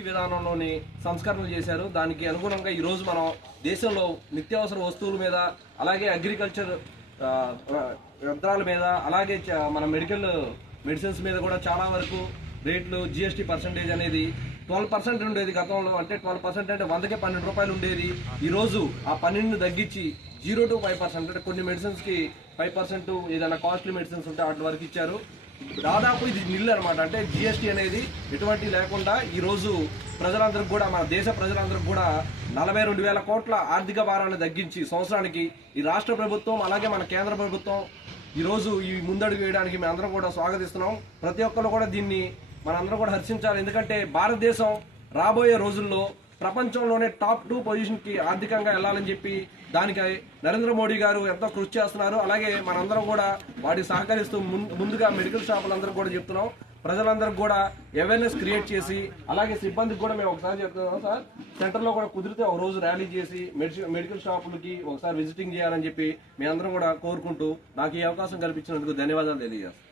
విధానంలోని సంస్కరణలు చేశారు. దానికి అనుగుణంగా ఈరోజు మనం దేశంలో నిత్యావసర వస్తువుల మీద అలాగే అగ్రికల్చర్ యంత్రాల మీద అలాగే చ- మన మెడికల్ మెడిసిన్స్ మీద కూడా చాలా వరకు రేట్లు జిఎస్టీ పర్సంటేజ్ అనేది ట్వెల్వ్ పర్సెంట్ ఉండేది గతంలో. అంటే ట్వెల్వ్ పర్సెంట్ అంటే వందకే పన్నెండు రూపాయలు ఉండేది. ఈరోజు ఆ పన్నెండును తగ్గించి జీరో టు ఫైవ్ పర్సెంట్ అంటే కొన్ని మెడిసిన్స్కి ఫైవ్ పర్సెంట్ ఏదైనా కాస్ట్లీ మెడిసిన్స్ ఉంటే వాటి వరకు ఇచ్చారు. దాదాపు ఇది నిల్ అనమాట అంటే జిఎస్టీ అనేది ఎటువంటి లేకుండా ఈరోజు ప్రజలందరికీ కూడా మన దేశ ప్రజలందరికీ కూడా నలభై రెండు వేల కోట్ల ఆర్థిక భారాన్ని తగ్గించి సంవత్సరానికి ఈ రాష్ట్ర ప్రభుత్వం అలాగే మన కేంద్ర ప్రభుత్వం ఈరోజు ఈ ముందడుగు వేయడానికి మేము కూడా స్వాగతిస్తున్నాం. ప్రతి ఒక్కరు కూడా దీన్ని మనందరం కూడా హర్షించాలి. ఎందుకంటే భారతదేశం రాబోయే రోజుల్లో ప్రపంచంలోనే టాప్ టూ పొజిషన్కి ఆర్థికంగా వెళ్ళాలని చెప్పి దానికి నరేంద్ర మోడీ గారు ఎంతో కృషి చేస్తున్నారు. అలాగే మనందరం కూడా వాటికి సహకరిస్తూ ముందుగా మెడికల్ షాపులందరూ కూడా చెప్తున్నాం. ప్రజలందరికీ కూడా అవేర్నెస్ క్రియేట్ చేసి అలాగే సిబ్బందికి కూడా మేము ఒకసారి చెప్తున్నాం సార్ సెంటర్లో కూడా కుదిరితే ఒక రోజు ర్యాలీ చేసి మెడికల్ షాపులకి ఒకసారి విజిటింగ్ చేయాలని చెప్పి మీ అందరం కూడా కోరుకుంటూ నాకు ఈ అవకాశం కల్పించినందుకు ధన్యవాదాలు తెలియజేస్తాను